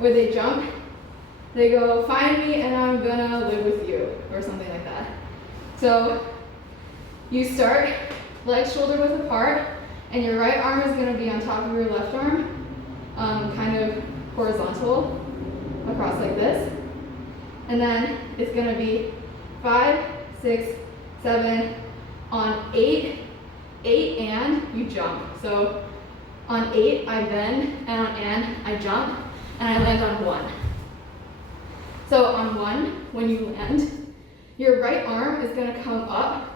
where they jump, they go, find me and I'm gonna live with you, or something like that. So you start legs shoulder width apart, and your right arm is gonna be on top of your left arm, kind of horizontal across like this. And then it's gonna be 5, 6, 7, on 8, and you jump. So on 8, I bend, and on and, I jump, and I land on 1. So on 1, when you land, your right arm is gonna come up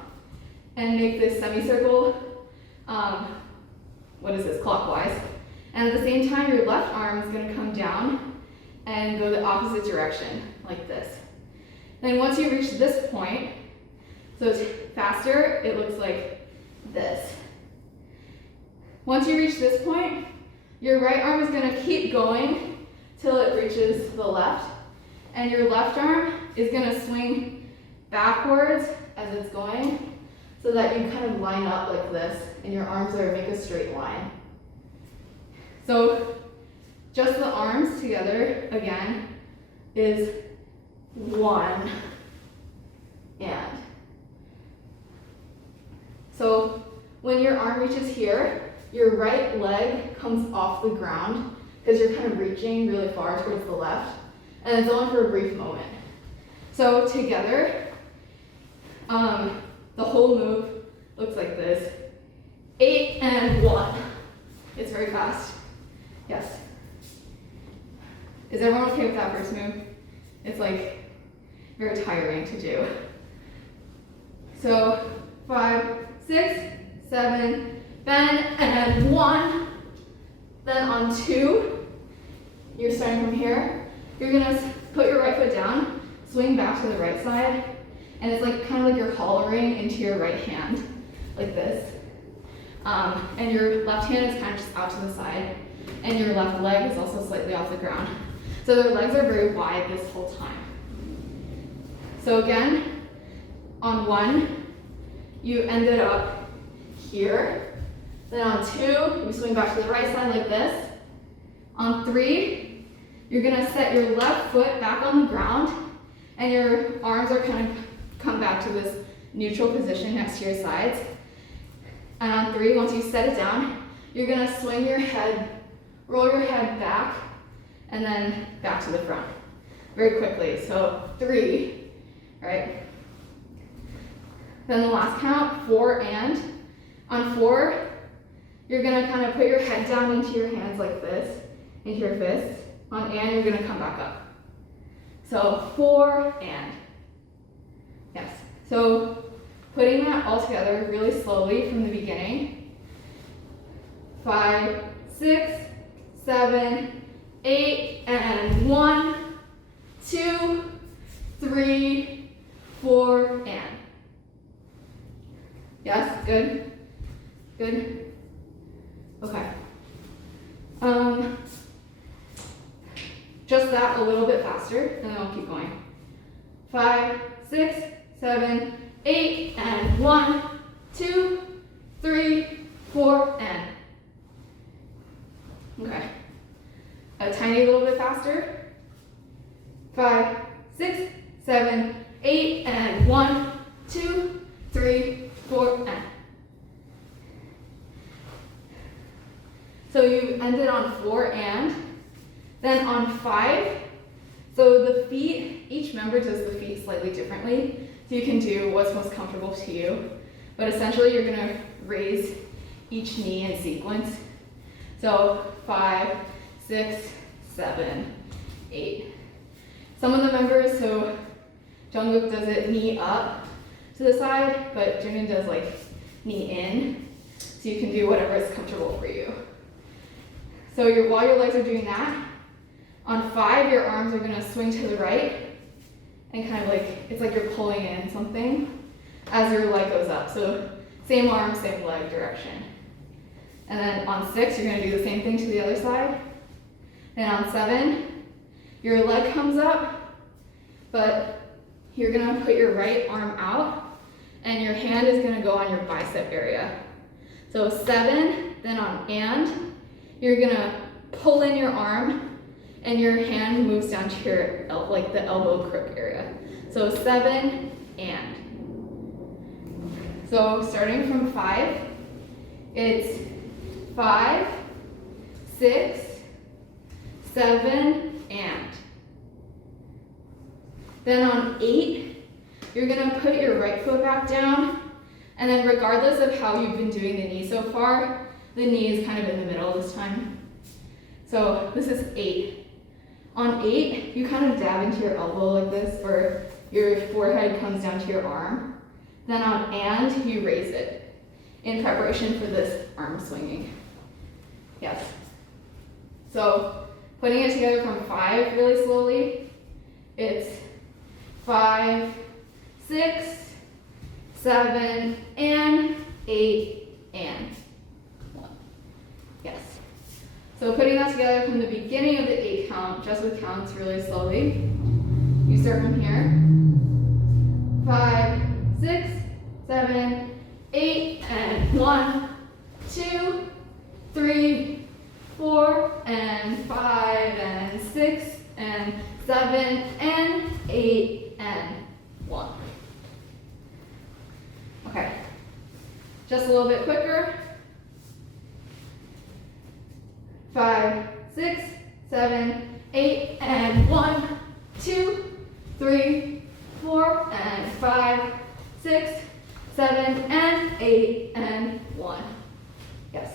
and make this semicircle, clockwise. And at the same time, your left arm is gonna come down and go the opposite direction, like this. Then once you reach this point, so it's faster, it looks like this. Once you reach this point, your right arm is gonna keep going till it reaches the left, and your left arm is gonna swing backwards as it's going, so that you kind of line up like this, and your arms make a straight line. So just the arms together, again, is 1, and. So when your arm reaches here, your right leg comes off the ground because you're kind of reaching really far towards the left, and it's only for a brief moment. So together, the whole move looks like this. 8 and 1. It's very fast. Yes. Is everyone okay with that first move? It's like very tiring to do. So 5, 6, 7, bend, and 1. Then on 2, you're starting from here. You're gonna put your right foot down, swing back to the right side, and it's like kind of like you're hollering into your right hand, like this. And your left hand is kind of just out to the side, and your left leg is also slightly off the ground. So their legs are very wide this whole time. So again, on 1, you ended up here. Then on 2, you swing back to the right side like this. On 3, you're gonna set your left foot back on the ground, and your arms are kind of come back to this neutral position next to your sides. And on 3, once you set it down, you're gonna swing your head, roll your head back, and then back to the front very quickly. So 3, right? Then the last count, 4 and. On 4, you're gonna kind of put your head down into your hands like this, into your fists. On and, you're gonna come back up. So 4 and. Yes. So putting that all together really slowly from the beginning. 5, 6, 7, 8, and 1, 2, 3, 4, and. Yes, good? Good? Okay. Just that a little bit faster, and then I'll keep going. 5, 6, 7, 8, and 1, 2, 3, 4, and. Okay. A tiny little bit faster. 5, 6, 7, 8, and 1, 2, 3, 4, and. So you ended on 4 and. Then on 5, so the feet, each member does the feet slightly differently, so you can do what's most comfortable to you. But essentially you're gonna raise each knee in sequence. So 5, 6, 7, 8. Some of the members, so Jungkook does it knee up to the side, but Jimin does like knee in. So you can do whatever is comfortable for you. So while your legs are doing that, on 5, your arms are gonna swing to the right and kind of like, it's like you're pulling in something as your leg goes up. So same arm, same leg direction. And then on 6, you're gonna do the same thing to the other side. Then on 7, your leg comes up, but you're gonna put your right arm out and your hand is gonna go on your bicep area. So 7, then on and, you're gonna pull in your arm and your hand moves down to your, like the elbow crook area. So 7 and. So starting from 5, it's 5, 6, 7, and. Then on 8, you're gonna put your right foot back down, and then regardless of how you've been doing the knee so far, the knee is kind of in the middle this time. So this is 8. On 8, you kind of dab into your elbow like this, or your forehead comes down to your arm. Then on and, you raise it in preparation for this arm swinging. Yes. So putting it together from 5 really slowly, it's 5, 6, 7, and 8, and 1. Yes. So putting that together from the beginning of the 8 count, just with counts really slowly. You start from here. 5, 6, 7, 8, and 1, 2, 3, 4, and 5, and 6, and 7, and 8, and 1. Okay, just a little bit quicker. 5, 6, 7, 8, and 1, 2, 3, 4, and 5, 6, 7, and 8, and 1. Yes.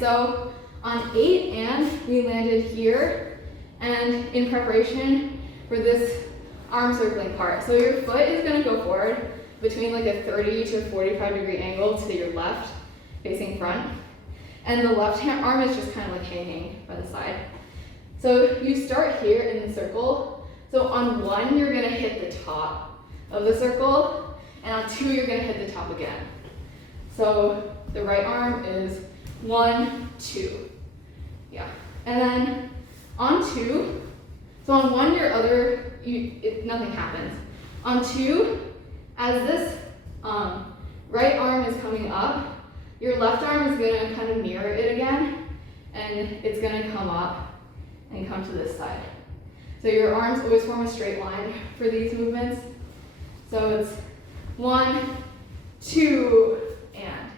So on 8 and, we landed here, and in preparation for this arm circling part. So your foot is gonna go forward between like a 30 to 45 degree angle to your left, facing front. And the left hand arm is just kind of like hanging by the side. So you start here in the circle. So on 1, you're gonna hit the top of the circle, and on 2, you're gonna hit the top again. So the right arm is 1, 2. Yeah. And then on 2, so on 1, your other, nothing happens. On 2, as this right arm is coming up, your left arm is gonna kind of mirror it again, and it's gonna come up and come to this side. So your arms always form a straight line for these movements. So it's 1, 2, and.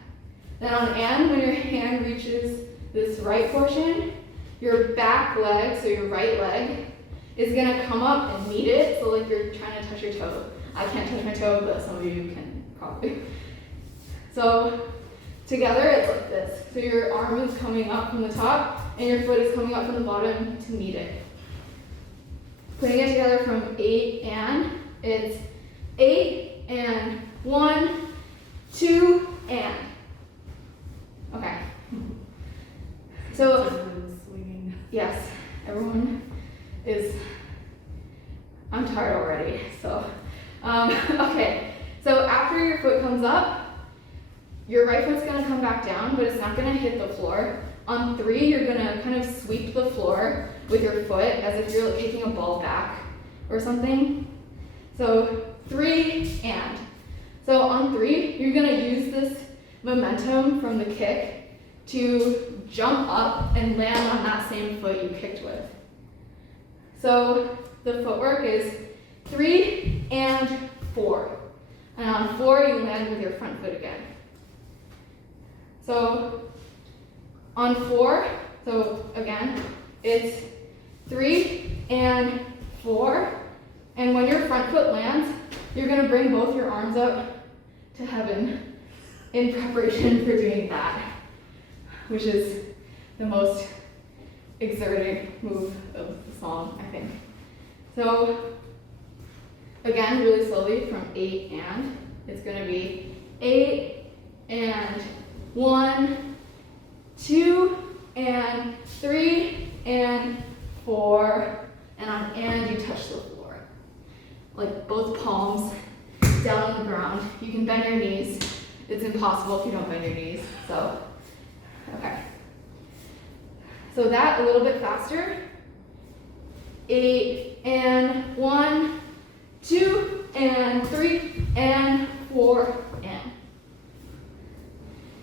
Then on and, when your hand reaches this right portion, your back leg, so your right leg, is gonna come up and meet it, so like you're trying to touch your toe. I can't touch my toe, but some of you can probably. So together it's like this. So your arm is coming up from the top, and your foot is coming up from the bottom to meet it. Putting it together from 8 and, it's 8 and 1, 2, and. Okay. So Everyone's swinging. yes, everyone is. I'm tired already. So, okay. So after your foot comes up, your right foot's gonna come back down, but it's not gonna hit the floor. On 3, you're gonna kind of sweep the floor with your foot as if you're like kicking a ball back or something. So 3 and. So on 3, you're gonna use this momentum from the kick to jump up and land on that same foot you kicked with. So the footwork is 3 and 4. And on 4, you land with your front foot again. So On 4, so again, it's 3 and 4. And when your front foot lands, you're gonna bring both your arms up to heaven in preparation for doing that, which is the most exerting move of the song, I think. So again, really slowly from 8 and, it's gonna be 8 and 1, 2 and 3 and 4, and on and you touch the floor. Like both palms down on the ground. You can bend your knees. It's impossible if you don't bend your knees, so, okay. So that a little bit faster. 8 and 1, 2 and 3 and 4 and.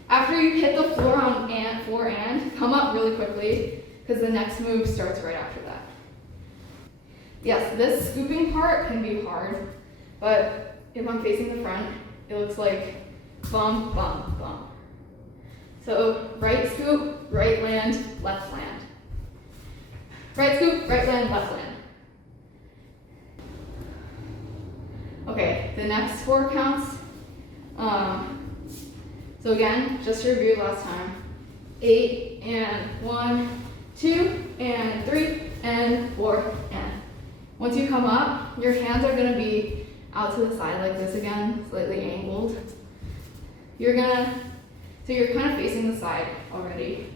After you hit the floor on and 4 and, come up really quickly because the next move starts right after that. Yes, this scooping part can be hard, but if I'm facing the front, it looks like bum, bum, bum. So right scoop, right land, left land. Right scoop, right land, left land. Okay, the next 4 counts. So again, just to review last time. 8 and 1, 2 and 3 and 4 and. Once you come up, your hands are gonna be out to the side like this again, slightly angled. So you're kind of facing the side already.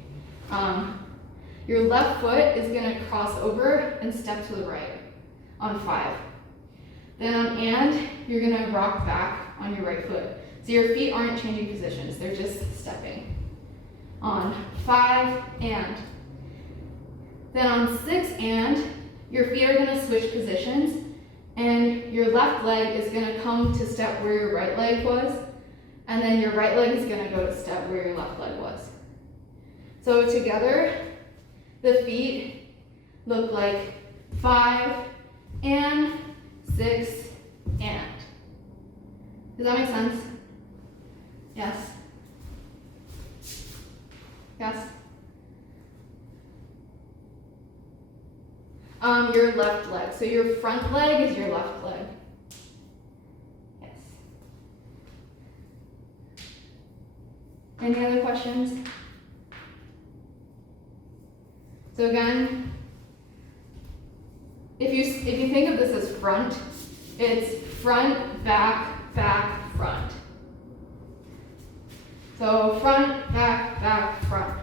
Your left foot is gonna cross over and step to the right on 5. Then on and, you're gonna rock back on your right foot. So your feet aren't changing positions, they're just stepping. On 5 and. Then on 6 and, your feet are gonna switch positions and your left leg is gonna come to step where your right leg was, and then your right leg is gonna go to step where your left leg was. So together, the feet look like 5 and 6 and. Does that make sense? Yes? Yes? Your left leg. So your front leg is your left leg. Yes. Any other questions? So again, if you think of this as front, it's front, back, back, front. So front, back, front.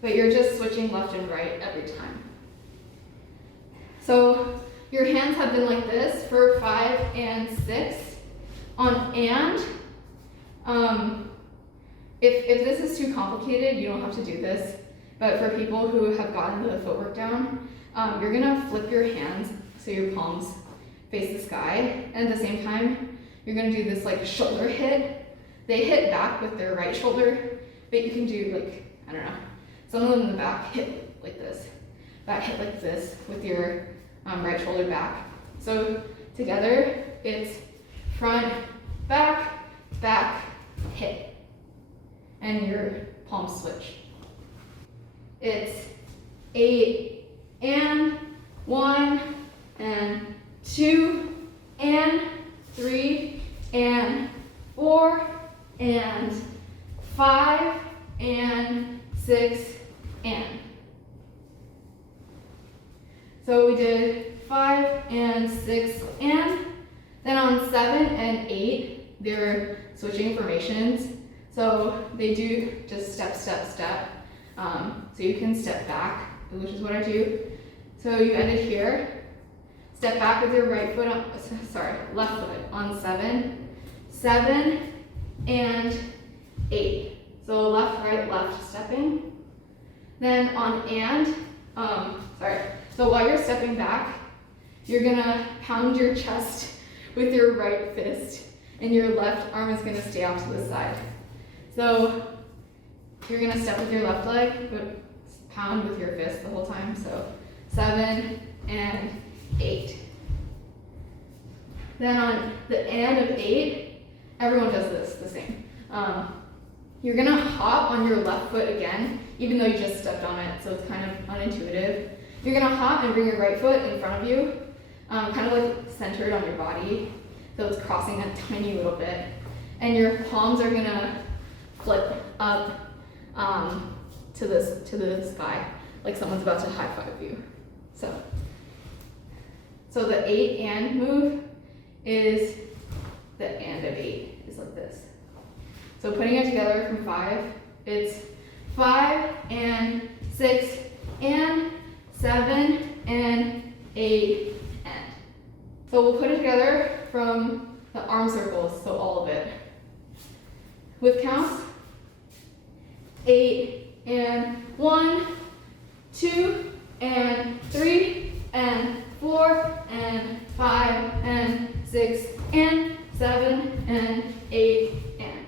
But you're just switching left and right every time. So your hands have been like this for 5 and 6. On and, if this is too complicated, you don't have to do this. But for people who have gotten the footwork down, you're gonna flip your hands so your palms face the sky. And at the same time, you're gonna do this like shoulder hit. They hit back with their right shoulder, but you can do like, I don't know, some of them in the back hit like this. Back hit like this with your right shoulder back. So together, it's front, back, hit. And your palms switch. It's 8 and 1 and 2 and 3 and 4 and 5 and 6 and. So we did 5 and 6 and. Then on 7 and 8, they're switching formations. So they do just step, step, step. So you can step back, which is what I do. So you ended here. Step back with your right foot on, left foot on 7. 7 and 8. So left, right, left stepping. Then on and, so while you're stepping back, you're gonna pound your chest with your right fist and your left arm is gonna stay out to the side. So you're gonna step with your left leg, but pound with your fist the whole time. So 7 and 8. Then on the and of 8, everyone does this the same. You're gonna hop on your left foot again. even though you just stepped on it, so it's kind of unintuitive. You're gonna hop and bring your right foot in front of you, kind of like centered on your body, so it's crossing a tiny little bit. And your palms are gonna flip up to the sky, like someone's about to high five you. So the 8 and move is the and of 8 is like this. So putting it together from 5, it's 5 and 6 and 7 and 8 and. So we'll put it together from the arm circles, so all of it. With counts, 8 and 1, 2 and 3 and 4 and 5 and 6 and 7 and 8 and.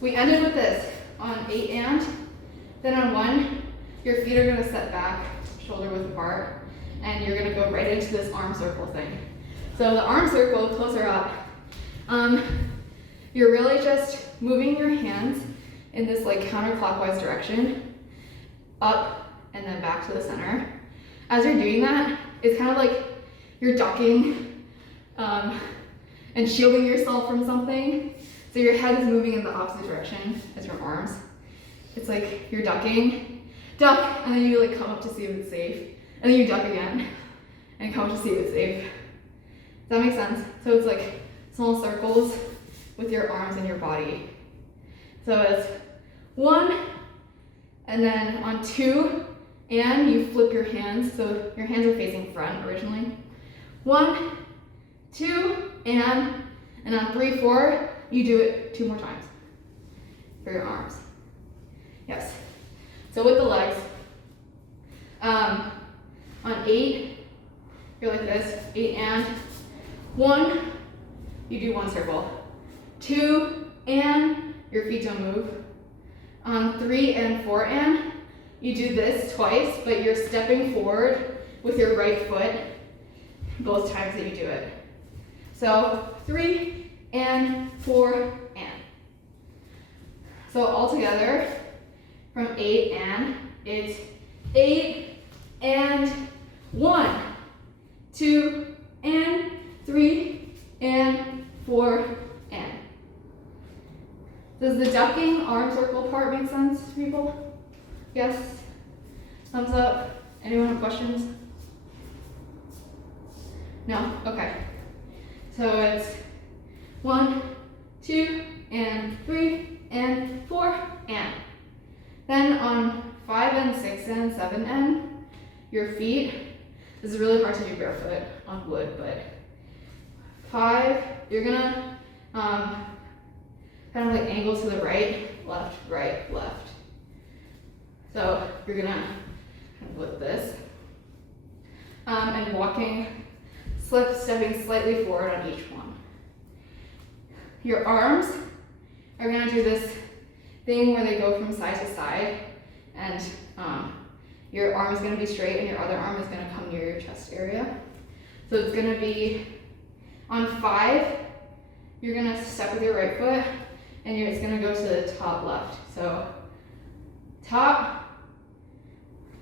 We ended with this on 8 and, then on 1, your feet are gonna set back, shoulder width apart, and you're gonna go right into this arm circle thing. So the arm circle, closer up, you're really just moving your hands in this like counterclockwise direction, up and then back to the center. As you're doing that, it's kind of like you're ducking and shielding yourself from something. So your head is moving in the opposite direction as your arms. It's like you're ducking, duck, and then you like come up to see if it's safe. And then you duck again, and come up to see if it's safe. Does that make sense? So it's like small circles with your arms and your body. So it's 1, and then on 2, and you flip your hands. So your hands are facing front originally. 1, 2, and on 3, 4, you do it 2 more times for your arms. Yes. So with the legs, on 8, you're like this, 8 and 1, you do 1 circle. 2 and your feet don't move. On 3 and 4 and, you do this twice, but you're stepping forward with your right foot both times that you do it. So 3 and 4 and. So all together, from 8 and, it's 8 and 1, 2 and 3 and 4 and. Does the ducking arm circle part make sense to people? Yes? Thumbs up. Anyone have questions? No? Okay. So it's 1, 2, and 3, and 4, and. Then on 5 and 6 and 7 and, your feet, this is really hard to do barefoot on wood, but 5, you're gonna kind of like angle to the right, left. So you're gonna kind of like this. And walking, stepping slightly forward on each one. Your arms are gonna do this thing where they go from side to side, and your arm is gonna be straight and your other arm is gonna come near your chest area. So it's gonna be on 5, you're gonna step with your right foot and it's gonna go to the top left. So top,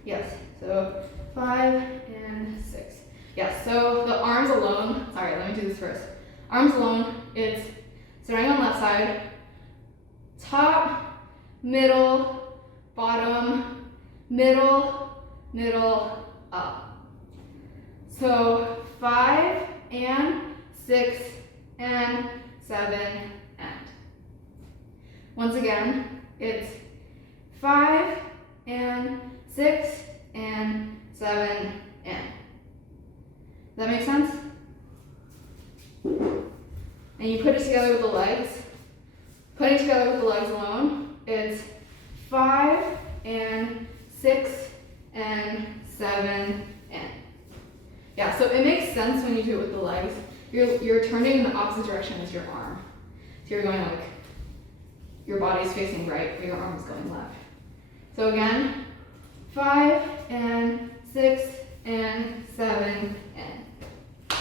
yes, so 5 and 6. Yes, so the arms alone, sorry, let me do this first. Arms alone, it's starting on left side, top, middle, bottom, middle, up. So 5 and 6 and 7 and. Once again, it's 5 and 6 and 7 and. Does that make sense? And you put it together with the legs. Putting it together with the legs alone, it's 5 and 6 and 7 and. Yeah, so it makes sense when you do it with the legs. You're turning in the opposite direction as your arm. So you're going like, your body's facing right, but your arm is going left. So again, 5 and 6 and 7 and.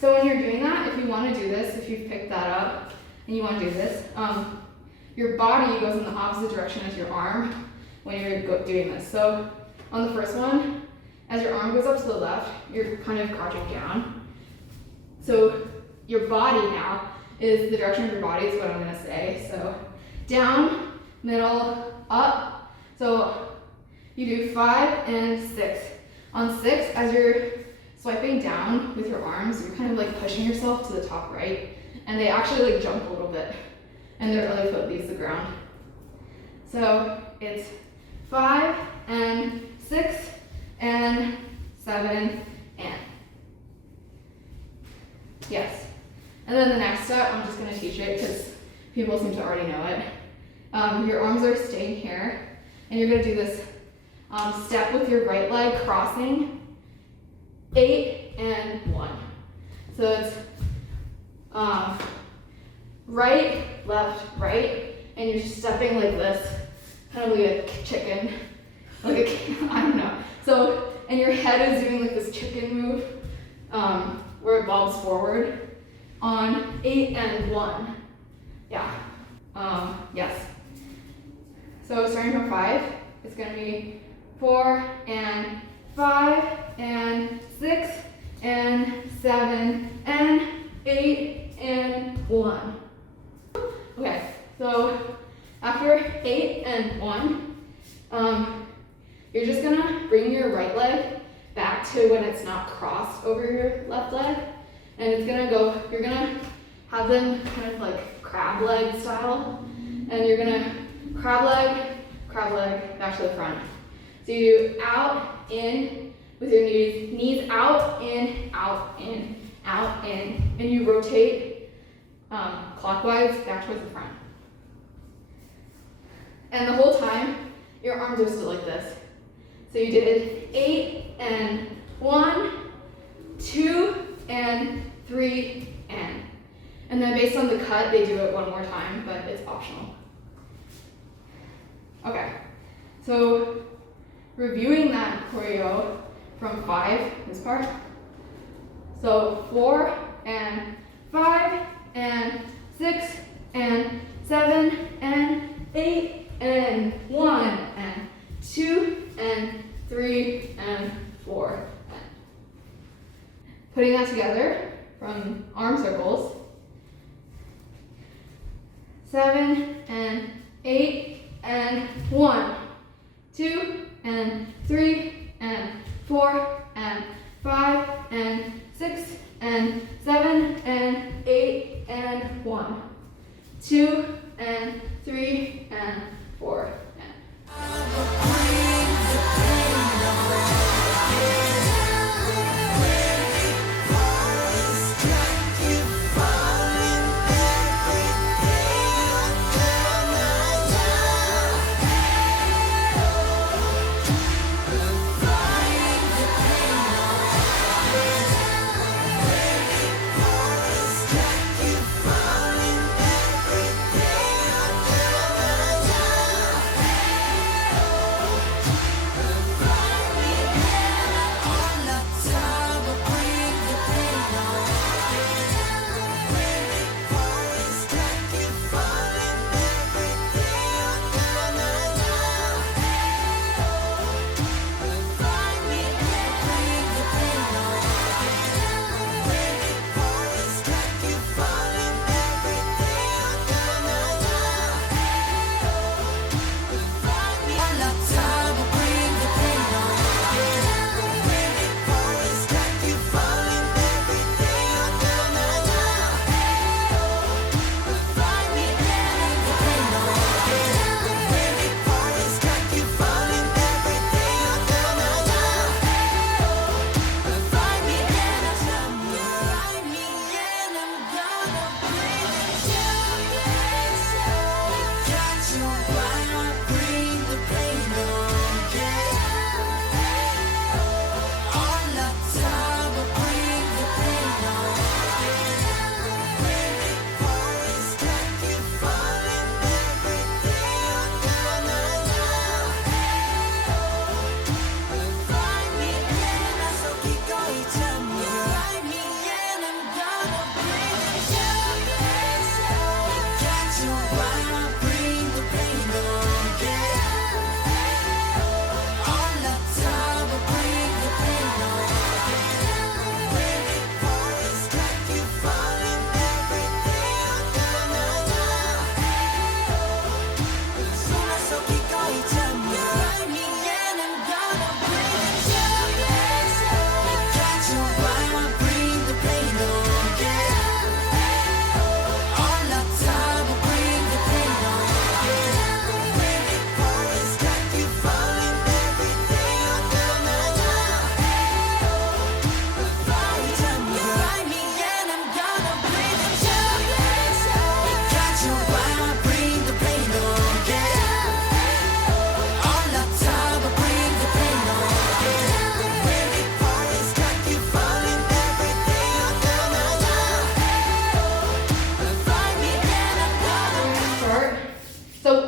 So when you're doing that, if you want to do this, if you've picked that up and you want to do this, your body goes in the opposite direction as your arm when you're doing this. So on the first one, as your arm goes up to the left, you're kind of crouching down. So your body now is the direction of your body is what I'm going to say. So down, middle, up. So you do 5 and 6. On 6, as you're swiping down with your arms, you're kind of like pushing yourself to the top right. And they actually like jump a little bit. And their other foot leaves the ground. So it's 5 and 6 and 7 and. Yes. And then the next step, I'm just going to teach it because people seem to already know it. Your arms are staying here, and you're going to do this step with your right leg crossing, 8 and 1. So it's right, left, right, and you're just stepping like this, kind of like a chicken, like a, I don't know. So, and your head is doing like this chicken move, where it bobs forward on 8 and 1. Yeah. Yes. So starting from 5, it's going to be 4 and 5 and 6 and 7 and 8 and 1. Okay, so after 8 and 1, you're just going to bring your right leg back to when it's not crossed over your left leg. And it's going to go, you're going to have them kind of like crab leg style. And you're going to crab leg, back to the front. So you do out, in, with your knees out, in, out, in, out, in. And you rotate clockwise back towards the front. And the whole time, your arms are still like this. So you did 8 and 1, 2 and 3 and. And then based on the cut, they do it one more time, but it's optional. Okay, so reviewing that choreo from 5, this part. So 4 and 5 and 6 and 7 and 8 and 1 and 2 and 3 and 4 and. Putting that together from arm circles. 7 and 8 and 1, 2 and 3 and 4 and 5 and 6 1, 2, and 3, and 4, and.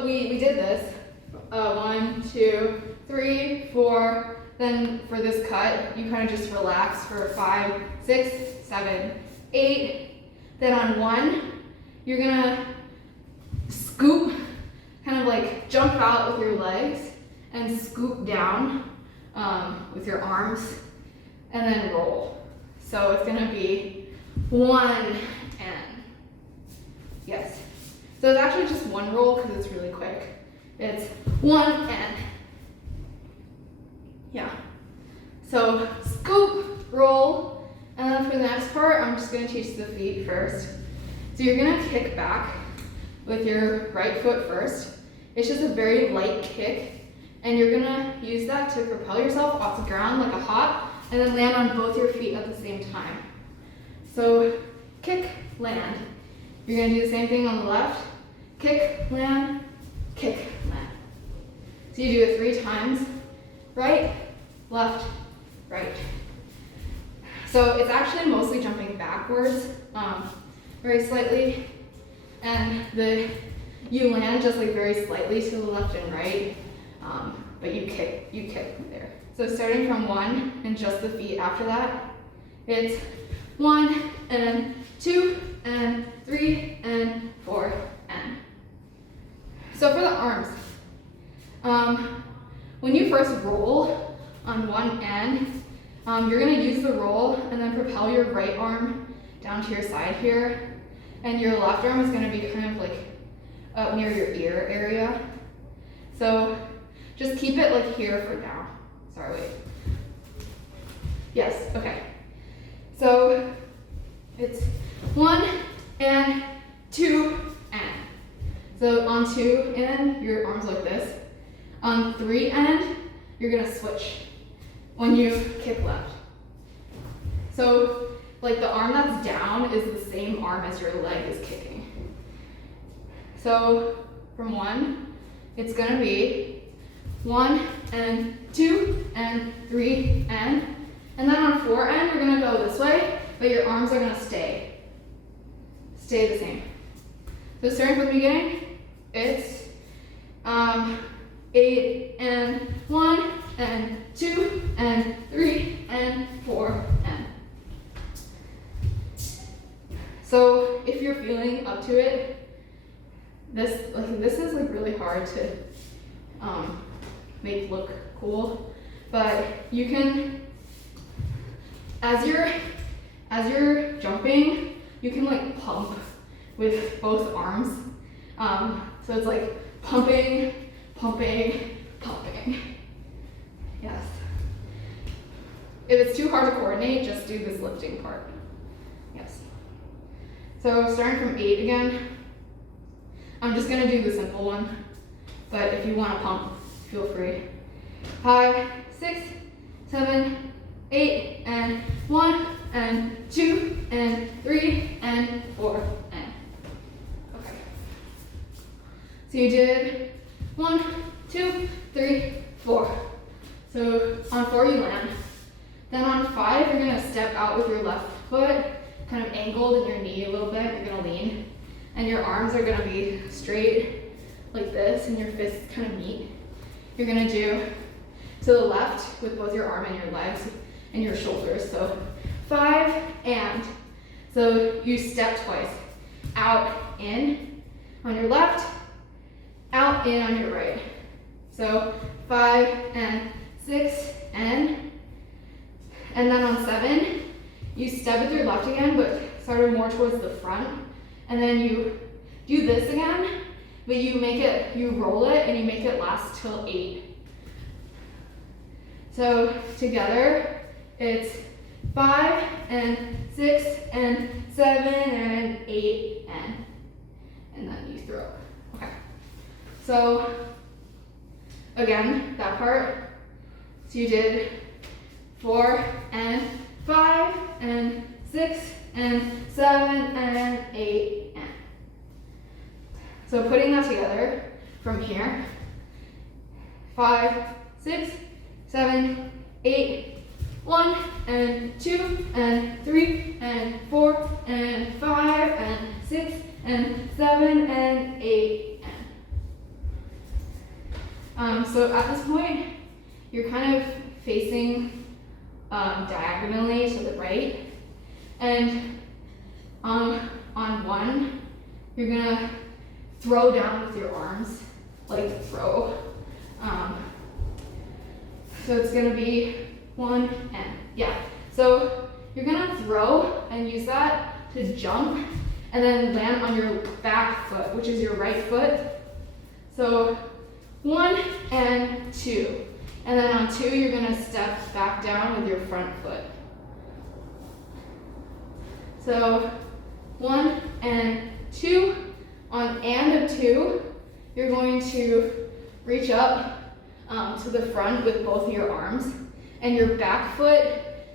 We did this. 1, 2, 3, 4. Then for this cut, you kind of just relax for 5, 6, 7, 8. Then on 1, you're gonna scoop, kind of like jump out with your legs and scoop down with your arms and then roll. So it's gonna be 1 and yes. So it's actually just one roll because it's really quick. It's 1 and yeah. So scoop, roll, and then for the next part, I'm just gonna teach the feet first. So you're gonna kick back with your right foot first. It's just a very light kick, and you're gonna use that to propel yourself off the ground like a hop, and then land on both your feet at the same time. So kick, land. You're gonna do the same thing on the left. Kick, land, kick, land. So you do it 3 times. Right, left, right. So it's actually mostly jumping backwards, very slightly, and you land just like very slightly to the left and right, but you kick from there. So starting from 1 and just the feet after that, it's 1 and 2 and 3 and 4 and. So for the arms, when you first roll on one end, you're gonna use the roll and then propel your right arm down to your side here, and your left arm is gonna be kind of like up near your ear area. So just keep it like here for now. Sorry, wait. Yes, okay. So it's 1 and So on 2 and your arms like this. On 3 and you're gonna switch when you kick left. So like the arm that's down is the same arm as your leg is kicking. So from 1, it's gonna be 1 and 2 and 3 and then on 4 and you're gonna go this way, but your arms are gonna stay the same. So starting from the beginning, it's 8 and 1 and 2 and 3 and 4 and. So if you're feeling up to it, this is like really hard to make look cool, but you can, as you're jumping, you can like pump with both arms. So it's like pumping, pumping, pumping. Yes. If it's too hard to coordinate, just do this lifting part. Yes. So starting from 8 again, I'm just gonna do the simple one, but if you wanna pump, feel free. 5, 6, 7, 8, and 1, and 2, and 3, and 4, and. Okay. So you did 1, 2, 3, 4. So on 4 you land. Then on 5, you're gonna step out with your left foot, kind of angled in your knee a little bit. You're gonna lean. And your arms are gonna be straight like this, and your fists kind of meet. You're gonna do to the left with both your arm and your legs and your shoulders. So 5 and. So you step twice. Out, in on your left, out, in on your right. So 5 and 6 and then on 7, you step with your left again, but sort of more towards the front. And then you do this again, but you roll it and you make it last till 8. So together, it's 5 and 6 and 7 and 8 and then you throw. Okay. So again, that part. So you did 4 and 5 and 6 and 7 and 8 and. So putting that together from here, 5, 6, 7, 8, 1 and 2 and 3 and 4 and 5 and 6 and 7 and 8 and. So at this point, you're kind of facing diagonally to the right, and on 1, you're gonna throw down with your arms, like throw. So it's gonna be 1 and, yeah. So you're gonna throw and use that to jump and then land on your back foot, which is your right foot. So 1 and 2. And then on 2, you're gonna step back down with your front foot. So 1 and 2. On and of 2, you're going to reach up to the front with both of your arms, and your back foot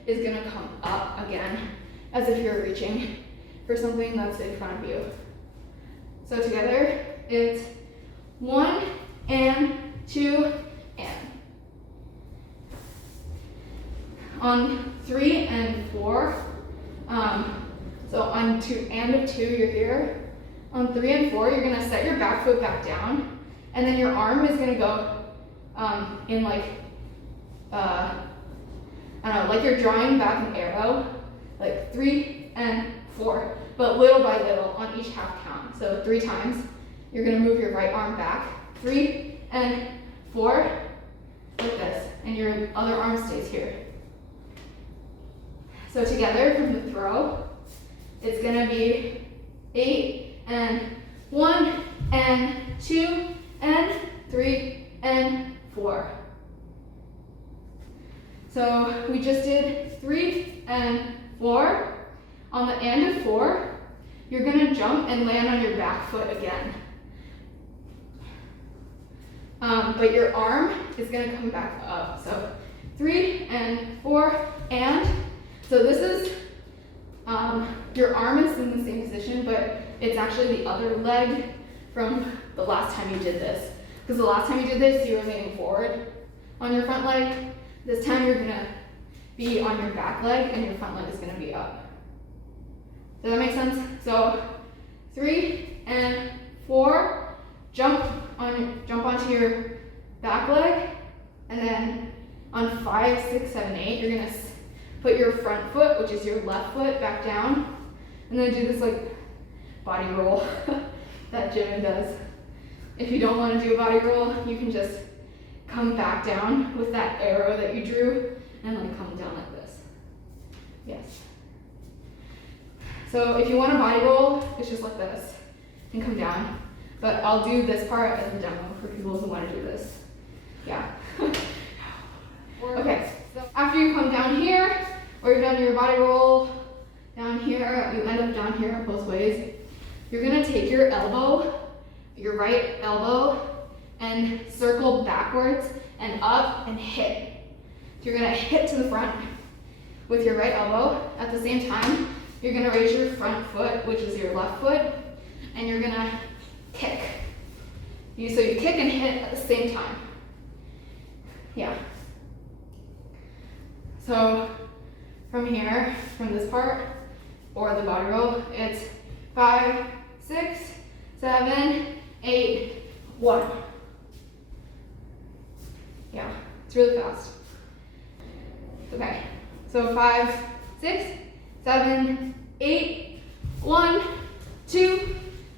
is gonna come up again, as if you're reaching for something that's in front of you. So together, it's 1 and 2 and. On 3 and 4, so on 2 and of 2, you're here. On 3 and 4, you're gonna set your back foot back down, and then your arm is gonna go in like, I don't know, like you're drawing back an arrow, like 3 and 4, but little by little on each half count. So 3 times, you're gonna move your right arm back, 3 and 4, like this, and your other arm stays here. So together from the throw, it's gonna be 8 and 1 and 2 and 3 and 4. So we just did 3 and 4. On the and of 4, you're gonna jump and land on your back foot again. but your arm is gonna come back up. So 3 and 4 and. So this is, your arm is in the same position, but it's actually the other leg from the last time you did this. Because the last time you did this, you were leaning forward on your front leg. This time you're gonna be on your back leg and your front leg is gonna be up. Does that make sense? So 3 and 4, jump onto your back leg, and then on 5, 6, 7, 8, you're gonna put your front foot, which is your left foot, back down, and then do this like body roll that Jimin does. If you don't want to do a body roll, you can just come back down with that arrow that you drew and like come down like this. Yes. So if you want a body roll, it's just like this and come down. But I'll do this part as a demo for people who want to do this. Yeah. Okay, so after you come down here, or you've done your body roll down here, you end up down here both ways. You're gonna take your elbow, your right elbow, and circle backwards and up and hit. So you're gonna hit to the front with your right elbow. At the same time, you're gonna raise your front foot, which is your left foot, and you're gonna kick. So you kick and hit at the same time. Yeah. So from here, from this part, or the body roll, it's 5, 6, 7, 8, 1. Yeah, it's really fast. Okay, so 5, 6, 7, 8, 1, 2,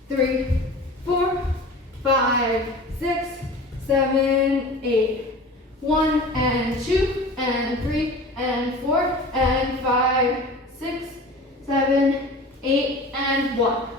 3, 4, 5, 6, 7, 8. 1 and 2 and 3 and 4 and 5, 6, 7, 8 and 1.